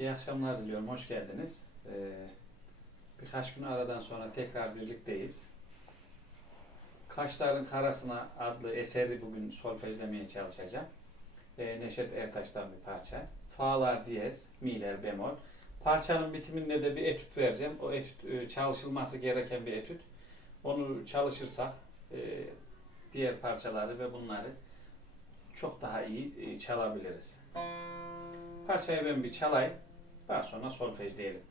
İyi akşamlar diliyorum, hoş geldiniz. Ee, birkaç gün aradan sonra tekrar birlikteyiz. Kaşların Karasına adlı eseri bugün solfejlemeye çalışacağım. Ee, Neşet Ertaş'tan bir parça. Fa'lar diyez, mi'ler bemol. Parçanın bitiminde de bir etüt vereceğim. O etüt e, çalışılması gereken bir etüt. Onu çalışırsak e, diğer parçaları ve bunları çok daha iyi e, çalabiliriz. Parçayı ben bir çalayım. Daha sonra solfejleyelim.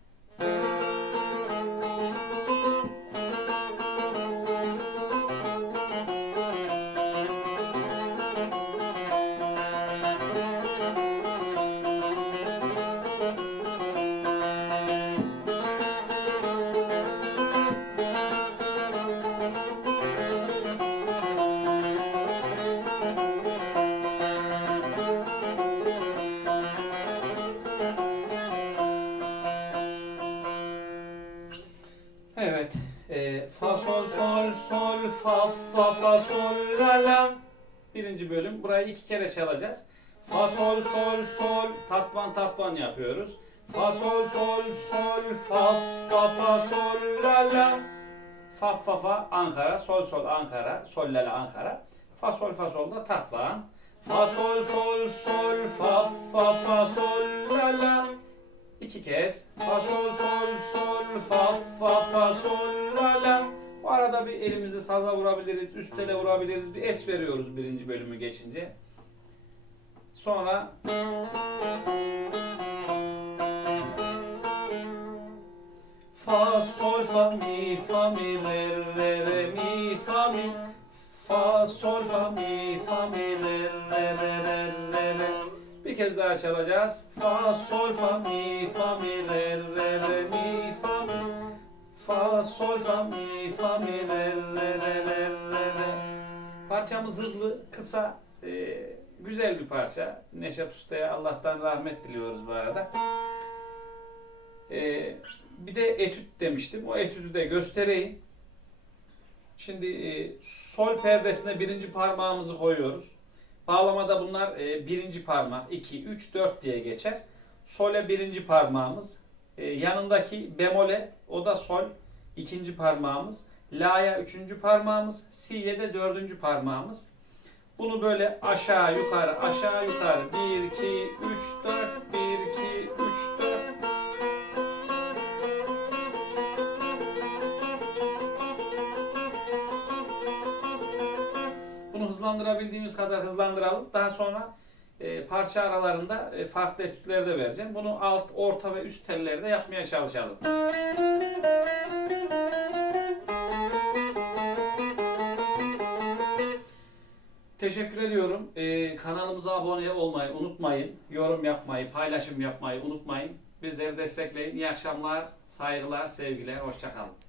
Evet. E, fa sol sol sol fa fa fa sol la la. Birinci bölüm. Burayı iki kere çalacağız. Fa sol sol sol tatvan tatvan yapıyoruz. Fa sol sol sol fa fa fa sol la la. Fa fa fa Ankara, sol sol Ankara, sol la la Ankara. Fa sol fa sol da tatvan. Fa sol sol sol fa fa fa sol la la. İki kez. Fa sol sol sol fa fa sol la la. Bu arada bir elimizi saza vurabiliriz, üst tele vurabiliriz. Bir es veriyoruz birinci bölümü geçince. Sonra Fa sol fa mi fa mi re re re mi fa mi Fa sol fa mi fa mi re re re re re re Bir kez daha çalacağız. Fa sol fa mi fa mi re re re mi fa mi Fa sol fa mi fa mi re re re re re Parçamız hızlı, kısa, e, güzel bir parça. Neşet Usta'ya Allah'tan rahmet diliyoruz bu arada. Ee, bir de etüt demiştim. O etüdü de göstereyim. Şimdi e, sol perdesine birinci parmağımızı koyuyoruz. Bağlamada bunlar e, birinci parmak, 2, 3, 4 diye geçer. Sole birinci parmağımız. E, yanındaki bemole, o da sol, ikinci parmağımız. La'ya üçüncü parmağımız. Si'ye de dördüncü parmağımız. Bunu böyle aşağı yukarı aşağı yukarı 1, 2, 3, 4, 1, 2, 3, 4 Bunu hızlandırabildiğimiz kadar hızlandıralım. Daha sonra e, parça aralarında e, farklı etütleri de vereceğim. Bunu alt, orta ve üst tellerde yapmaya çalışalım. Teşekkür ediyorum. E, kanalımıza abone olmayı unutmayın. Yorum yapmayı, paylaşım yapmayı unutmayın. Bizleri destekleyin. İyi akşamlar, saygılar, sevgiler. Hoşçakalın.